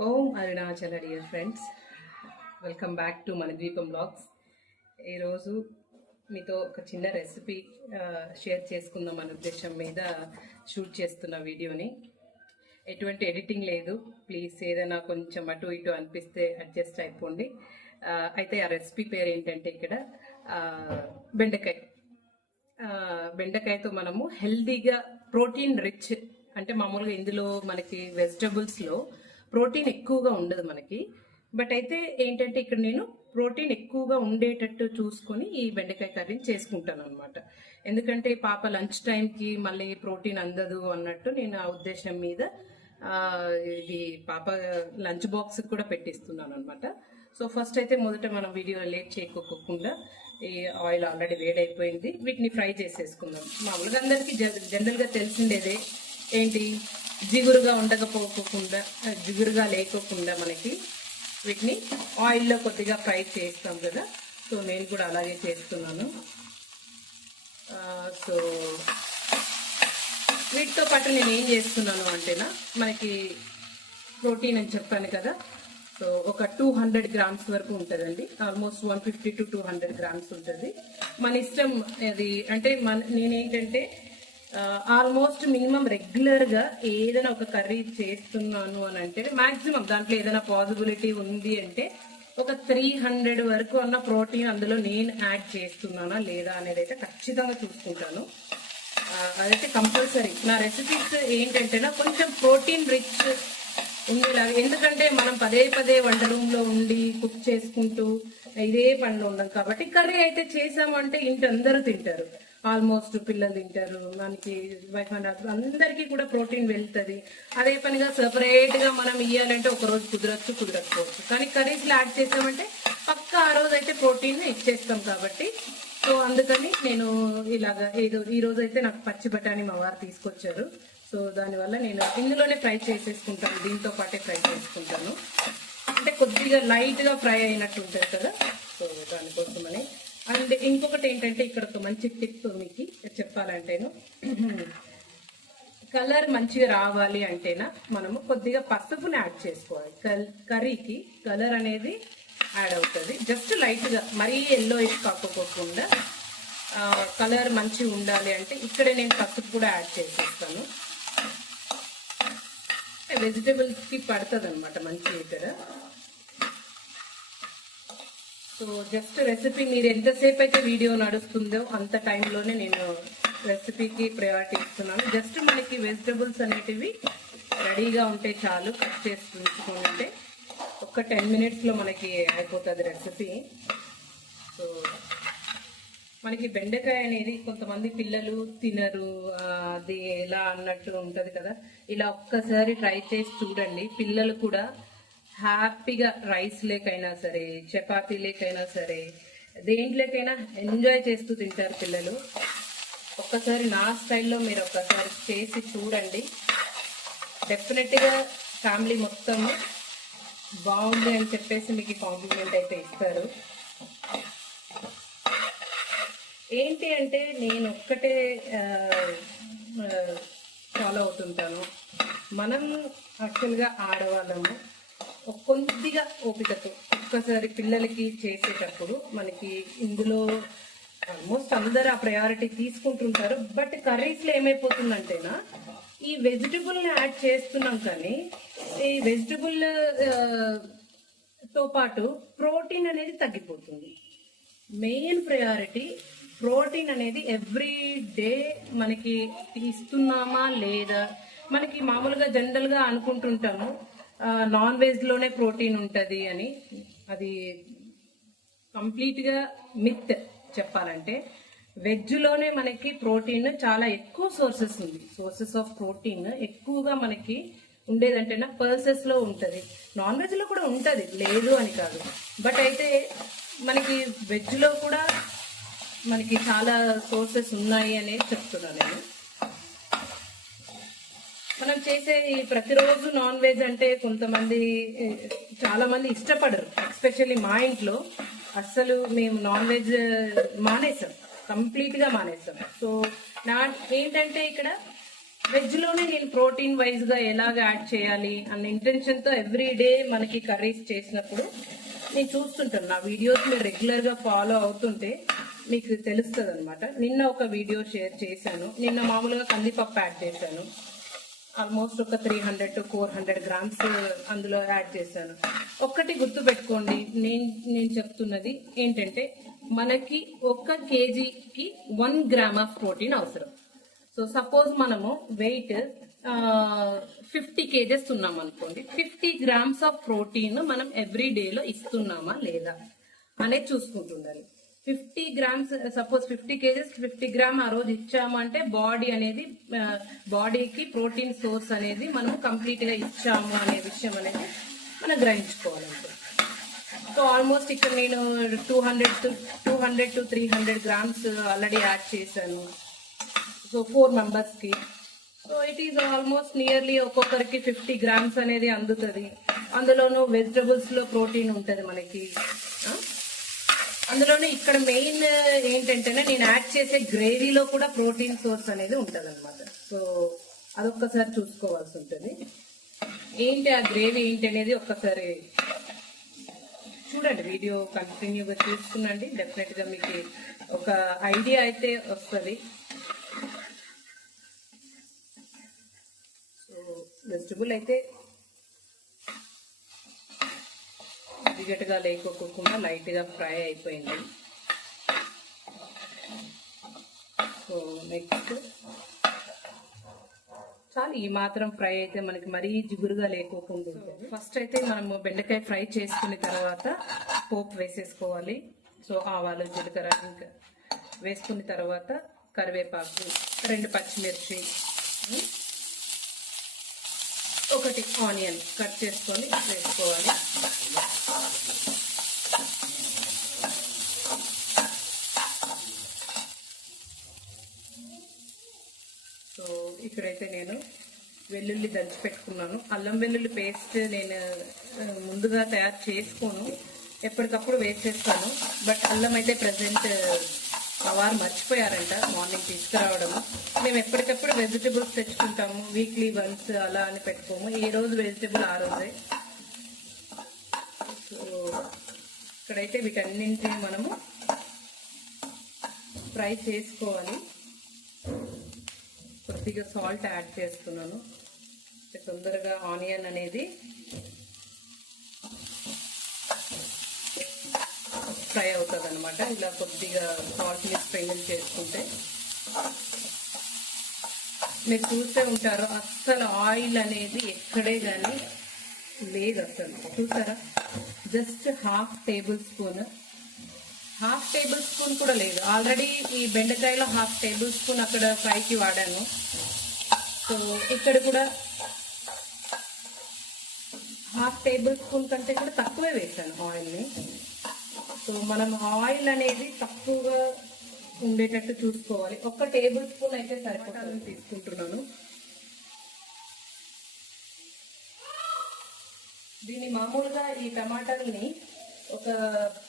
Om Arunachala dear friends. Welcome back to మన Dweepam blogs. ఈరోజు మీతో ఒక చిన్న రెసిపీ షేర్ చేసుకుందాం అనే ఉద్దేశం మీద షూట్ చేస్తున్న వీడియోని. ఎటువంటి ఎడిటింగ్ లేదు. ప్లీజ్ ఏదైనా కొంచెం అటు ఇటు అనిపిస్తే అడ్జస్ట్ అయిపోండి. అయితే ఆ రెసిపీ పేరు ఏంటంటే ఇక్కడ బెండకాయ. బెండకాయతో మనము హెల్దీగా ప్రోటీన్ రిచ్ అంటే మామూలుగా ఇందులో మనకి వెజిటబుల్స్లో ప్రోటీన్ ఎక్కువగా ఉండదు మనకి. బట్ అయితే ఏంటంటే ఇక్కడ నేను ప్రోటీన్ ఎక్కువగా ఉండేటట్టు చూసుకొని ఈ బెండకాయ కర్రీని చేసుకుంటాను అనమాట ఎందుకంటే పాప లంచ్ టైంకి మళ్ళీ ప్రోటీన్ అందదు అన్నట్టు నేను ఆ ఉద్దేశం మీద ఇది పాప లంచ్ బాక్స్ కూడా పెట్టిస్తున్నాను అనమాట సో ఫస్ట్ అయితే మొదట మనం వీడియో లేట్ చేయకోకుండా ఈ ఆయిల్ ఆల్రెడీ వేడైపోయింది. వీటిని ఫ్రై చేసేసుకుందాం. మామూలుగా అందరికీ జనరల్గా తెలిసిండేదే ఏంటి? జిగురుగా ఉండకపోకుండా జిగురుగా లేకోకుండా మనకి వీటిని ఆయిల్లో కొద్దిగా ఫ్రై చేస్తాం కదా. సో నేను కూడా అలాగే చేస్తున్నాను. సో వీటితో పాటు నేను ఏం చేస్తున్నాను అంటేనా మనకి ప్రోటీన్ అని చెప్పాను కదా. సో ఒక టూ హండ్రెడ్ గ్రామ్స్ వరకు ఉంటుందండి. Almost one fifty to two hundred grams ఉంటుంది. మన ఇష్టం అది అంటే మన నేనేంటంటే ఆల్మోస్ట్ మినిమం రెగ్యులర్గా ఏదైనా ఒక కర్రీ చేస్తున్నాను అని అంటే మాక్సిమం దాంట్లో ఏదైనా పాసిబిలిటీ ఉంది అంటే ఒక త్రీ హండ్రెడ్ వరకు అన్న ప్రోటీన్ అందులో నేను యాడ్ చేస్తున్నానా లేదా అనేది అయితే ఖచ్చితంగా చూసుకుంటాను. అదైతే కంపల్సరీ నా రెసిపీస్ ఏంటంటే కొంచెం ప్రోటీన్ రిచ్ ఉండేలాగా ఎందుకంటే మనం పదే పదే వంట రూమ్లో ఉండి కుక్ చేసుకుంటూ ఇదే పనిలో ఉన్నాం కాబట్టి కర్రీ అయితే చేసామంటే ఇంటి అందరూ తింటారు. ఆల్మోస్ట్ పిల్లలు తింటారు మనకి వైఫ్ అండ్ హస్బెండ్ అందరికీ కూడా ప్రోటీన్ వెళ్తుంది. అదే పనిగా సెపరేట్గా మనం ఇయ్యాలంటే ఒక రోజు కుదరచ్చు కుదరకపోవచ్చు. కానీ కర్రీస్లో యాడ్ చేసామంటే పక్క ఆ రోజు అయితే ప్రోటీన్ ఇచ్చేస్తాం కాబట్టి. సో అందుకని నేను ఇలాగా ఏదో ఈ రోజు అయితే నాకు పచ్చి బఠానీ మా వారు తీసుకొచ్చారు. సో దానివల్ల నేను ఇందులోనే ఫ్రై చేసేసుకుంటాను దీంతో పాటే ఫ్రై చేసుకుంటాను. అంటే కొద్దిగా లైట్గా ఫ్రై అయినట్టు ఉంటుంది కదా. సో దానికోసమని అండ్ ఇంకొకటి ఏంటంటే ఇక్కడ ఒక మంచి టిప్ మీకు చెప్పాలంటేను. కలర్ మంచిగా రావాలి అంటేనా మనము కొద్దిగా పసుపుని యాడ్ చేసుకోవాలి. కల్- కర్రీకి కలర్ అనేది యాడ్ అవుతుంది. జస్ట్ లైట్గా మరీ ఎల్లో కాకపోకుండా కలర్ మంచిగా ఉండాలి అంటే ఇక్కడే నేను పసుపు కూడా యాడ్ చేసేస్తాను. వెజిటేబుల్స్కి పడుతుంది అనమాట మంచి ఇక్కడ సో జస్ట్ రెసిపీ మీరు ఎంతసేపు అయితే వీడియో నడుస్తుందో అంత టైంలోనే నేను రెసిపీకి ప్రయారిటీ ఇస్తున్నాను. జస్ట్ మనకి వెజిటబుల్స్ అనేటివి రెడీగా ఉంటే చాలు కట్ చేసి ఉంచుకుంటే ఒక టెన్ మినిట్స్లో మనకి అయిపోతుంది రెసిపీ సో మనకి బెండకాయ అనేది కొంతమంది పిల్లలు తినరు అది ఎలా అన్నట్టు ఉంటుంది కదా. ఇలా ఒక్కసారి ట్రై చేసి చూడండి. పిల్లలు కూడా హ్యాపీగా రైస్ లేకైనా సరే చపాతీ లేకైనా సరే దేంట్లోకైనా ఎంజాయ్ చేస్తూ తింటారు పిల్లలు. ఒక్కసారి నా స్టైల్లో మీరు ఒక్కసారి చేసి చూడండి. డెఫినెట్గా ఫ్యామిలీ మొత్తం బాగుంది అని చెప్పేసి మీకు కాంప్లిమెంట్ అయితే ఇస్తారు. ఏంటి అంటే నేను ఒక్కటే ఫాలో అవుతుంటాను. మనం యాక్చువల్గా ఆడవాళ్ళము. కొద్దిగా ఓపికతో ఒక్కసారి పిల్లలకి చేసేటప్పుడు మనకి ఇందులో ఆల్మోస్ట్ అందరు ఆ ప్రయారిటీ తీసుకుంటుంటారు. బట్ కర్రీస్లో ఏమైపోతుందంటేనా ఈ వెజిటబుల్ని యాడ్ చేస్తున్నాం కానీ ఈ వెజిటబుల్తో పాటు ప్రోటీన్ అనేది తగ్గిపోతుంది. మెయిన్ ప్రయారిటీ ప్రోటీన్ అనేది ఎవ్రీ డే మనకి ఇస్తున్నామా లేదా? మనకి మామూలుగా జనరల్గా అనుకుంటుంటాము. నాన్ వెజ్లోనే ప్రోటీన్ ఉంటుంది అని అది కంప్లీట్గా మిత్ చెప్పాలంటే వెజ్లోనే మనకి ప్రోటీన్ చాలా ఎక్కువ సోర్సెస్ ఉంది. సోర్సెస్ ఆఫ్ ప్రోటీన్ ఎక్కువగా మనకి ఉండేదంటేనా పర్సెస్లో ఉంటుంది. నాన్ వెజ్లో కూడా ఉంటుంది లేదు అని కాదు. బట్ అయితే మనకి వెజ్లో కూడా మనకి చాలా సోర్సెస్ ఉన్నాయి అనేది చెప్తున్నాను నేను. మనం చేసే ఈ ప్రతిరోజు నాన్ వెజ్ అంటే కొంతమంది చాలా మంది ఇష్టపడరు. ఎస్పెషల్లీ మా ఇంట్లో అస్సలు మేము నాన్ వెజ్ మానేసాం. కంప్లీట్గా మానేసాం. సో నా ఏంటంటే ఇక్కడ వెజ్లోనే నేను ప్రోటీన్ వైజ్గా ఎలాగ యాడ్ చేయాలి అన్న ఇంటెన్షన్తో ఎవ్రీ డే మనకి కర్రీస్ చేసినప్పుడు నేను చూస్తుంటాను. నా వీడియోస్ మీరు రెగ్యులర్గా ఫాలో అవుతుంటే మీకు తెలుస్తుంది అనమాట నిన్న ఒక వీడియో షేర్ చేశాను. నిన్న మామూలుగా కందిపప్పు యాడ్ చేశాను. ఆల్మోస్ట్ ఒక three hundred to four hundred grams అందులో యాడ్ చేశాను. ఒక్కటి గుర్తు పెట్టుకోండి నేను నేను చెప్తున్నది ఏంటంటే మనకి ఒక కేజీకి వన్ గ్రామ్ ఆఫ్ ప్రోటీన్ అవసరం. సో సపోజ్ మనము వెయిట్ ఫిఫ్టీ కేజెస్ ఉన్నాం అనుకోండి ఫిఫ్టీ గ్రామ్స్ ఆఫ్ ప్రోటీన్ మనం ఎవ్రీ డేలో ఇస్తున్నామా లేదా అనేది చూసుకుంటుండాలి fifty grams suppose fifty kgs fifty gram ఆ రోజు ఇచ్చాము అంటే బాడీ అనేది బాడీకి ప్రోటీన్ సోర్స్ అనేది మనం కంప్లీట్గా ఇచ్చాము అనే విషయం అనేది మనం గ్రహించుకోవాలి సో ఆల్మోస్ట్ ఇక్కడ నేను two hundred to two hundred to three hundred grams already add చేశాను. సో ఫోర్ మెంబర్స్కి. So it is almost nearly ఒక్కొక్కరికి ఫిఫ్టీ గ్రామ్స్ అనేది అందుతుంది. అందులోనూ వెజిటబుల్స్లో ప్రోటీన్ ఉంటుంది మనకి. అందులోనే ఇక్కడ మెయిన్ ఏంటంటేనే నేను యాడ్ చేసే గ్రేవీలో కూడా ప్రోటీన్ సోర్స్ అనేది ఉంటుంది అనమాట సో అదొక్కసారి చూసుకోవాల్సి ఉంటుంది. ఏంటి ఆ గ్రేవీ ఏంటి అనేది ఒక్కసారి చూడండి వీడియో కంటిన్యూగా చూసుకునండి. డెఫినెట్గా మీకు ఒక ఐడియా అయితే వస్తుంది. సో వెజిటబుల్ అయితే దిగట్టుగా లేకోకుండా లైట్గా ఫ్రై అయిపోయింది. సో నెక్స్ట్ చాలు ఈ మాత్రం ఫ్రై అయితే మనకి మరీ జిగురుగా లేకోకుండా ఉంటుంది. ఫస్ట్ అయితే మనము బెండకాయ ఫ్రై చేసుకున్న తర్వాత పోపు వేసేసుకోవాలి. సో ఆవాలు జీలకర్ర ఇంకా వేసుకున్న తర్వాత కరివేపాకు రెండు పచ్చిమిర్చి ఒకటి ఆనియన్ కట్ చేసుకొని వేసుకోవాలి. సో ఇక్కడైతే నేను వెల్లుల్లి దంచి పెట్టుకున్నాను. అల్లం వెల్లుల్లి పేస్ట్ నేను ముందుగా తయారు చేసుకోను. ఎప్పటికప్పుడు వేసేస్తాను. బట్ అల్లం అయితే ప్రజెంట్ వారు మర్చిపోయారంట మార్నింగ్ తీసుకురావడము. మేము ఎప్పటికప్పుడు వెజిటబుల్స్ తెచ్చుకుంటాము. వీక్లీ వన్స్ అలా అని పెట్టుకోము. ఏ రోజు వెజిటబుల్ ఆ రోజే. సో ఇక్కడైతే వీటన్నింటినీ మనము ఫ్రై చేసుకోవాలి. కొద్దిగా సాల్ట్ యాడ్ చేస్తున్నాను. తొందరగా ఆనియన్ అనేది ఫ్రై అవుతుంది అనమాట ఇలా కొద్దిగా సాల్ట్ని స్ప్రింగిల్ చేసుకుంటే. మీరు చూస్తే ఉంటారు అస్సలు ఆయిల్ అనేది ఎక్కడే కానీ లేదు అసలు చూసారా? Just half tablespoon half tablespoon కూడా లేదు. ఆల్రెడీ ఈ బెండకాయలో హాఫ్ టేబుల్ స్పూన్ అక్కడ ఫ్రైకి వాడాను. సో ఇక్కడ కూడా హాఫ్ టేబుల్ స్పూన్ కంటే కూడా తక్కువే వేసాను ఆయిల్ని. సో మనం ఆయిల్ అనేది తక్కువగా ఉండేటట్టు చూసుకోవాలి. ఒక టేబుల్ స్పూన్ అయితే సరిపోతుంది. తీసుకుంటున్నాను. దీన్ని మామూలుగా ఈ టమాటాలని ఒక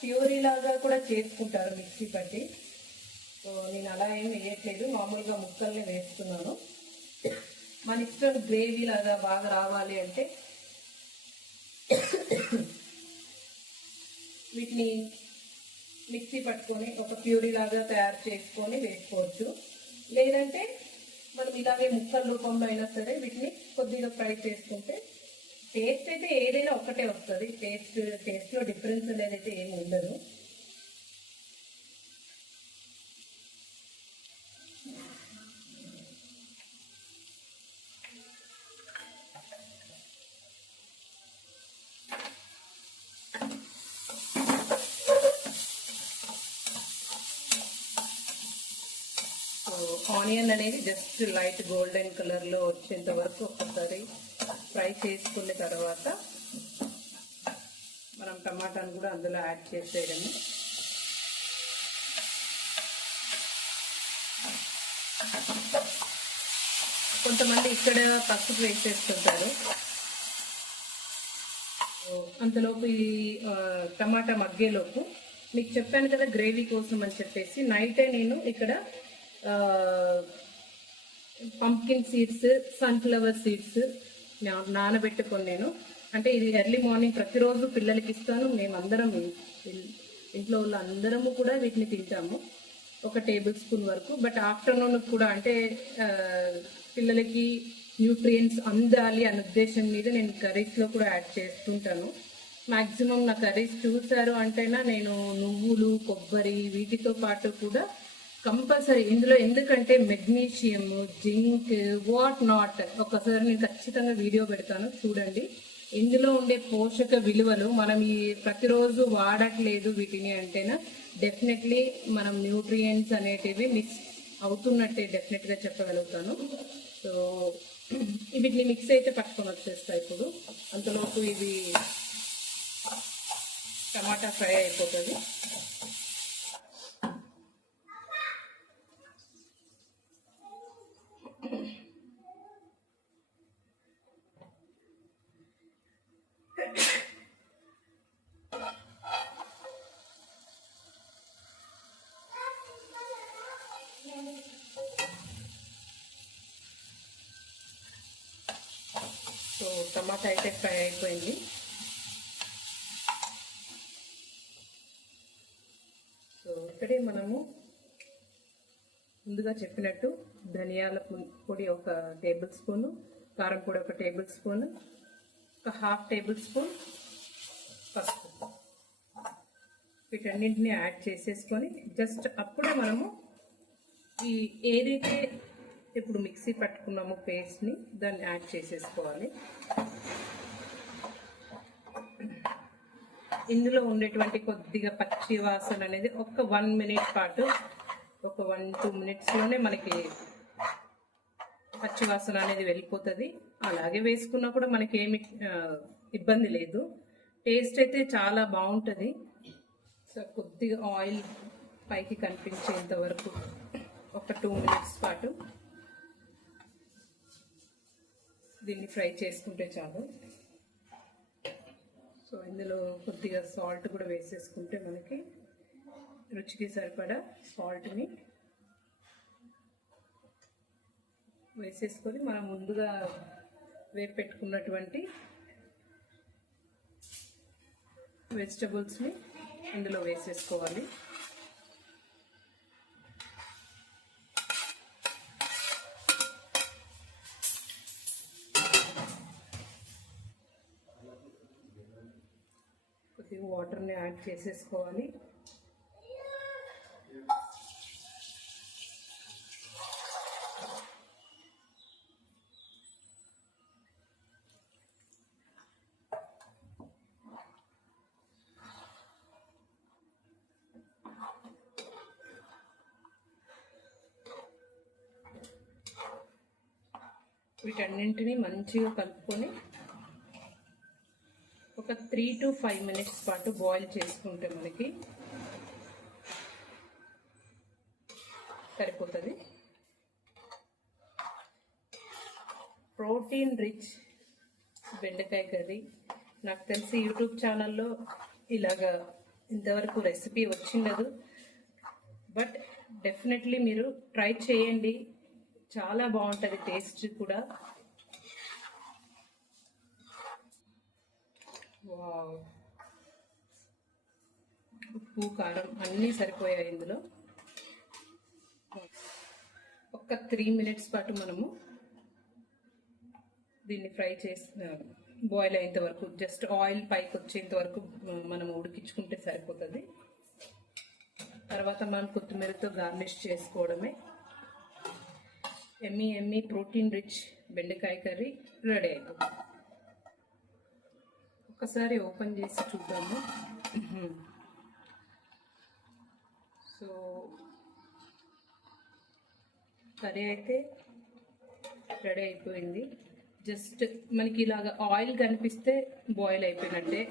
ప్యూరీ లాగా కూడా చేసుకుంటారు మిక్సీ పట్టి. సో నేను అలా ఏం వేయట్లేదు. మామూలుగా ముక్కల్ని వేస్తున్నాను. మన ఇష్టం గ్రేవీ లాగా బాగా రావాలి అంటే వీటిని మిక్సీ పట్టుకొని ఒక ప్యూరీ లాగా తయారు చేసుకొని వేసుకోవచ్చు. లేదంటే మనం ఇలాగే ముక్కల రూపంలో అయినా సరే వీటిని కొద్దిగా ఫ్రై చేసుకుంటే టేస్ట్ అయితే ఏదైనా ఒక్కటే వస్తుంది. టేస్ట్ టేస్ట్లో డిఫరెన్స్ అనేది అయితే ఏమి ఉండదు. ఆనియన్ అనేది జస్ట్ లైట్ గోల్డెన్ కలర్లో వచ్చేంత వరకు ఒకసారి ఫ్రై చేసుకున్న తర్వాత మనం టమాటాను కూడా అందులో యాడ్ చేసేయడము. కొంతమంది ఇక్కడ పసుపు వేసేస్తుంటారు. అంతలోపు ఈ టమాటా మగ్గేలోపు మీకు చెప్పాను కదా గ్రేవీ కోసం అని చెప్పేసి నైటే నేను ఇక్కడ పంప్కిన్ సీడ్స్ సన్ఫ్లవర్ సీడ్స్ నానబెట్టుకొని నేను అంటే ఇది ఎర్లీ మార్నింగ్ ప్రతిరోజు పిల్లలకి ఇస్తాను. మేమందరం ఇంట్లో వాళ్ళ అందరము కూడా వీటిని తింటాము. ఒక టేబుల్ స్పూన్ వరకు. బట్ ఆఫ్టర్నూన్ కూడా అంటే పిల్లలకి న్యూట్రియంట్స్ అందాలి అనే ఉద్దేశం మీద నేను కర్రీస్లో కూడా యాడ్ చేస్తుంటాను. మ్యాక్సిమం నా కర్రీస్ చూసారు అంటేనా నేను నువ్వులు కొబ్బరి వీటితో పాటు కూడా కంపల్సరీ ఇందులో ఎందుకంటే మెగ్నీషియం జింక్ వాట్ నాట్ ఒకసారి నేను ఖచ్చితంగా వీడియో పెడతాను చూడండి. ఇందులో ఉండే పోషక విలువలు మనం ఈ ప్రతిరోజు వాడట్లేదు వీటిని అంటేనా డెఫినెట్లీ మనం న్యూట్రియంట్స్ అనేటివి మిక్స్ అవుతున్నట్టే డెఫినెట్గా చెప్పగలుగుతాను. సో వీటిని మిక్స్ అయితే పట్టుకొని వచ్చేస్తాయి ఇప్పుడు. అంతలోపు ఇది టమాటా ఫ్రై అయిపోతుంది. సో టమాటా అయితే ఫ్రై అయిపోయింది సో ఇక్కడే మనము ముందుగా చెప్పినట్టు ధనియాల పొడి ఒక టేబుల్ స్పూను కారం పొడి ఒక టేబుల్ స్పూన్ ఒక హాఫ్ టేబుల్ స్పూన్ పసుపు. వీటన్నింటిని యాడ్ చేసేసుకొని జస్ట్ అప్పుడే మనము ఈ ఏదైతే ఇప్పుడు మిక్సీ పట్టుకున్నామో పేస్ట్ని దాన్ని యాడ్ చేసేసుకోవాలి. ఇందులో ఉండేటువంటి కొద్దిగా పచ్చి వాసన అనేది ఒక వన్ మినిట్ పాటు ఒక వన్ టూ మినిట్స్లోనే మనకి పచ్చి వాసన అనేది వెళ్ళిపోతుంది. అలాగే వేసుకున్నా కూడా మనకి ఏమి ఇబ్బంది లేదు. టేస్ట్ అయితే చాలా బాగుంటుంది. సో కొద్దిగా ఆయిల్ పైకి కనిపించేంత వరకు ఒక టూ మినిట్స్ పాటు దీన్ని ఫ్రై చేసుకుంటే చాలు. సో ఇందులో కొద్దిగా సాల్ట్ కూడా వేసేసుకుంటే మనకి రుచికి సరిపడా సాల్ట్ని వేసేసుకొని మనం ముందుగా వేపు పెట్టుకున్నటువంటి వెజిటబుల్స్ని ఇందులో వేసేసుకోవాలి. కొద్దిగా వాటర్ని యాడ్ చేసేసుకోవాలి. వీటన్నింటినీ మంచిగా కలుపుకొని ఒక త్రీ టు ఫైవ్ మినిట్స్ పాటు బాయిల్ చేసుకుంటే మనకి సరిపోతుంది. ప్రోటీన్ రిచ్ బెండకాయ కర్రీ. నాకు తెలిసి యూట్యూబ్ ఛానల్లో ఇలాగా ఇంతవరకు రెసిపీ వచ్చిండదు. బట్ డెఫినెట్లీ మీరు ట్రై చేయండి. చాలా బాగుంటుంది టేస్ట్ కూడా. వావ్ ఉప్పు కారం అన్నీ సరిపోయాయి ఇందులో. ఒక్క త్రీ మినిట్స్ పాటు మనము దీన్ని ఫ్రై చేసి బాయిల్ అయ్యేంత వరకు జస్ట్ ఆయిల్ పైకి వచ్చేంత వరకు మనం ఉడికించుకుంటే సరిపోతుంది. తర్వాత మనం కొత్తిమీరతో గార్నిష్ చేసుకోవడమే. ఎమ్మీ ఎమ్మీ ప్రోటీన్ రిచ్ బెండకాయ కర్రీ రెడీ అయిపోతుంది ఒకసారి ఓపెన్ చేసి చూద్దాము. సో కర్రీ అయితే రెడీ అయిపోయింది. జస్ట్ మనకి ఇలాగ ఆయిల్ కనిపిస్తే బాయిల్ అయిపోయినట్టే.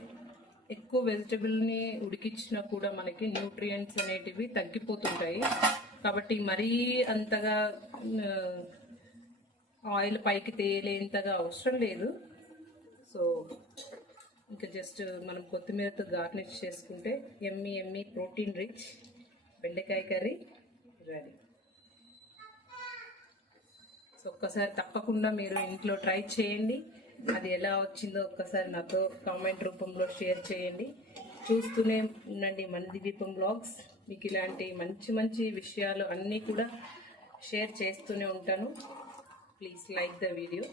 ఎక్కువ వెజిటబుల్ని ఉడికించినా కూడా మనకి న్యూట్రియంట్స్ అనేటివి తగ్గిపోతుంటాయి. కాబట్టి మరీ అంతగా ఆయిల్ పైకి తేలేంతగా అవసరం లేదు. సో ఇంకా జస్ట్ మనం కొత్తిమీరతో గార్నిష్ చేసుకుంటే ఎమ్మి ఎమ్మి ప్రోటీన్ రిచ్ బెండకాయ కర్రీ రెడీ. సో ఒక్కసారి తప్పకుండా మీరు ఇంట్లో ట్రై చేయండి. అది ఎలా వచ్చిందో ఒక్కసారి నాతో కామెంట్ రూపంలో షేర్ చేయండి. చూస్తూనే ఉండండి మన దీపం బ్లాగ్స్. మీకు ఇలాంటి మంచి మంచి విషయాలు అన్నీ కూడా షేర్ చేస్తూనే ఉంటాను. Please like the video.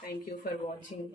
Thank you for watching